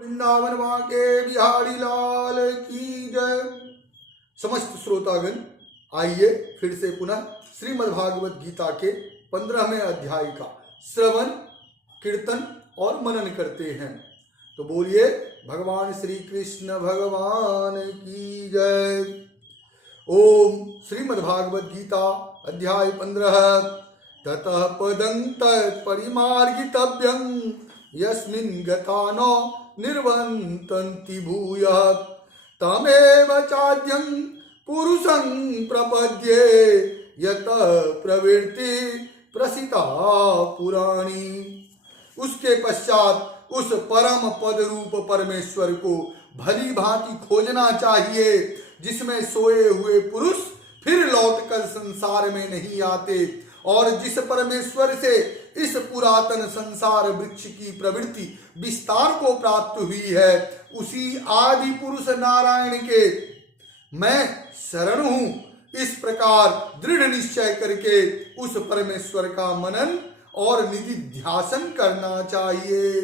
वृंदावन वाके बिहारी लाल की जय। समस्त श्रोतागण, आइए फिर से पुनः श्रीमद् भागवत गीता के 15वें अध्याय का श्रवण, कीर्तन और मनन करते हैं। तो बोलिए भगवान श्री कृष्ण भगवान की जय। ओम श्रीमद् भागवत गीता अध्याय 15। ततः पदं तत्परिमार्गितव्यं यस्मिन् गता न निर्वन्तन्ति भूयः तमेव चाद्यं पुरुषं प्रपद्ये यतः प्रवृत्ति प्रसिता पुराणी। उसके पश्चात उस परम पद रूप परमेश्वर को भली भांति खोजना चाहिए, जिसमें सोए हुए पुरुष फिर लौटकर संसार में नहीं आते, और जिस परमेश्वर से इस पुरातन संसार वृक्ष की प्रवृत्ति विस्तार को प्राप्त हुई है, उसी आदि पुरुष नारायण के मैं शरण हूं। इस प्रकार दृढ़ निश्चय करके उस परमेश्वर का मनन और निधि ध्यासन करना चाहिए।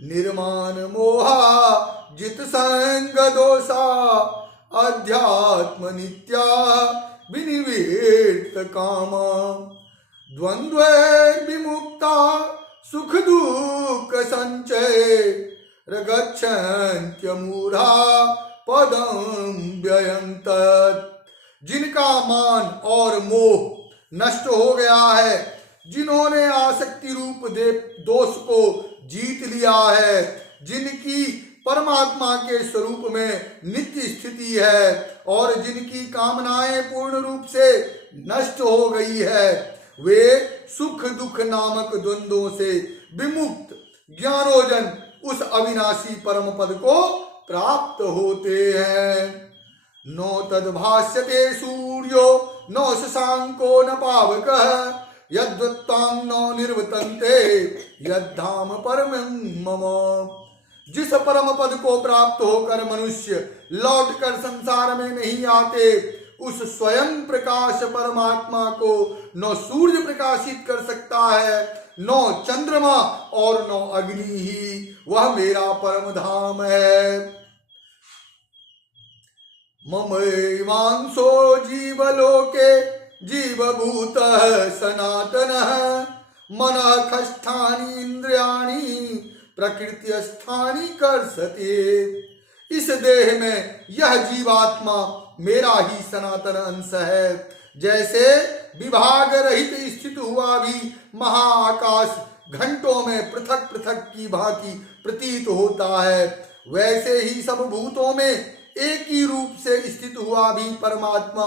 निर्माण मोहा जित संग दोषा अध्यात्म नित्या विनिवृत्त कामा द्वंद्व विमुक्ता सुख दुख संचय रगच्छन्त्यमूढ़ा पदं व्ययंत। जिनका मान और मोह नष्ट हो गया है, जिन्होंने आसक्ति रूप दोष को जीत लिया है, जिनकी परमात्मा के स्वरूप में नित्य स्थिति है और जिनकी कामनाएं पूर्ण रूप से नष्ट हो गई है, वे सुख दुख नामक द्वंद्वों से विमुक्त ज्ञानोजन उस अविनाशी परम पद को प्राप्त होते हैं। नो तद्भाष्यते सूर्यो नो शशांको न पावकः यद्वत्तां नो निर्वतन्ते यद्धाम परमं मम। जिस परम पद को प्राप्त होकर मनुष्य लौटकर संसार में नहीं आते, उस स्वयं प्रकाश परमात्मा को न सूर्य प्रकाशित कर सकता है, न चंद्रमा और न अग्नि ही वह मेरा परम धाम है। ममैवांशो जीवलोके जीवभूतः सनातनः मनः खष्ठानि इंद्रियाणि प्रकृत्यस्थानि कर्षते। इस देह में यह जीवात्मा मेरा ही सनातन अंश है। जैसे विभाग रहित स्थित हुआ भी महाआकाश घंटों में पृथक पृथक की भांति प्रतीत होता है, वैसे ही सब भूतों में एक ही रूप से स्थित हुआ भी परमात्मा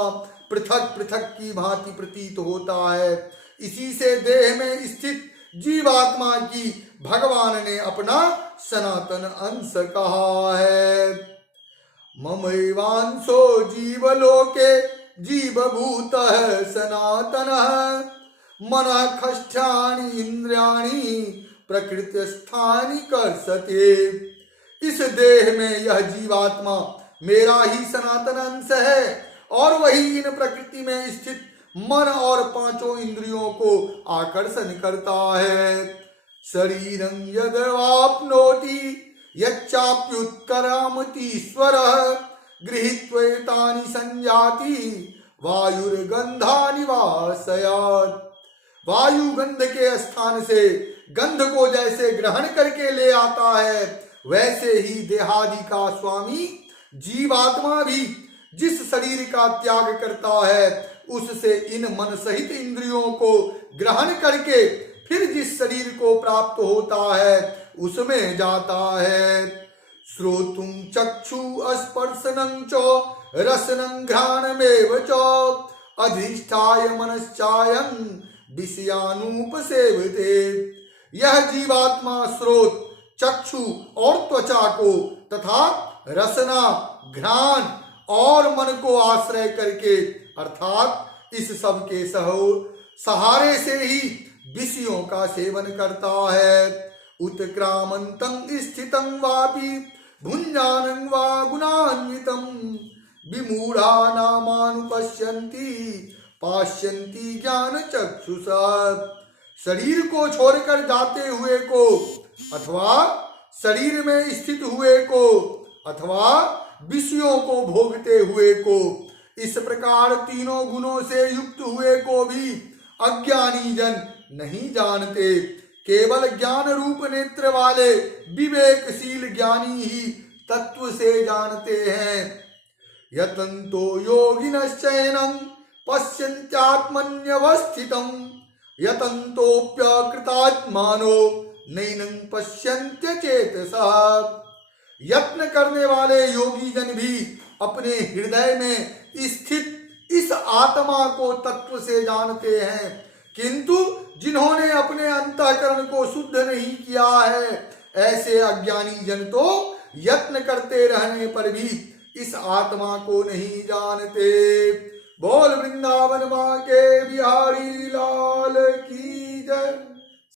पृथक पृथक की भांति प्रतीत होता है। इसी से देह में स्थित जीवात्मा की भगवान ने अपना सनातन अंश कहा है। ममैवांशो जीवलोके जीवभूतः सनातनः मनः खष्ठानि इंद्रियाणि प्रकृत्यस्थानि कर्षते। इस देह में यह जीवात्मा मेरा ही सनातन अंश है और वही इन प्रकृति में स्थित मन और पांचों इंद्रियों को आकर्षण करता है। शरीरं यद्वाप्नोति यच्चाप्युत्क्रामतीश्वरः गृहीत्वैतानि संयाति वायुर्गंधानि वासयात्। वायु गंध के स्थान से गंध को जैसे ग्रहण करके ले आता है, वैसे ही देहादि का स्वामी जीवात्मा भी जिस शरीर का त्याग करता है, उससे इन मन सहित इंद्रियों को ग्रहण करके फिर जिस शरीर को प्राप्त होता है उसमें जाता है। श्रोतुं चक्षु स्पर्शनं च रसनं घ्राणमेव च अधिष्ठाय मनश्चायं विषयानुपसेवते। यह जीवात्मा स्रोत, चक्षु और त्वचा को तथा रसना, घ्राण और मन को आश्रय करके अर्थात इस सब के सहारे से ही विषयों का सेवन करता है। उत्क्रामन्तं स्थितं वापि भुञ्जानं वा गुणान्वितं विमूढ़ा नामानुपश्यन्ति पाश्यन्ति ज्ञान चक्षुषा। शरीर को छोड़कर जाते हुए को अथवा शरीर में स्थित हुए को अथवा विषयों को भोगते हुए को, इस प्रकार तीनों गुणों से युक्त हुए को भी अज्ञानी जन नहीं जानते। केवल ज्ञान रूप नेत्र वाले विवेकशील ज्ञानी ही तत्व से जानते हैं। यतन्तो योगिनश्चैनं पश्यन्त्यात्मन्यवस्थितं यतन्तोऽप्यकृतात्मानो नैनं पश्यन्त्य चेतसः। यत्न करने वाले योगी जन भी अपने हृदय में स्थित इस आत्मा को तत्व से जानते हैं, किंतु जिन्होंने अपने अंतःकरण को शुद्ध नहीं किया है, ऐसे अज्ञानी जन तो यत्न करते रहने पर भी इस आत्मा को नहीं जानते। बोल वृंदावन मां के बिहारी लाल की जय।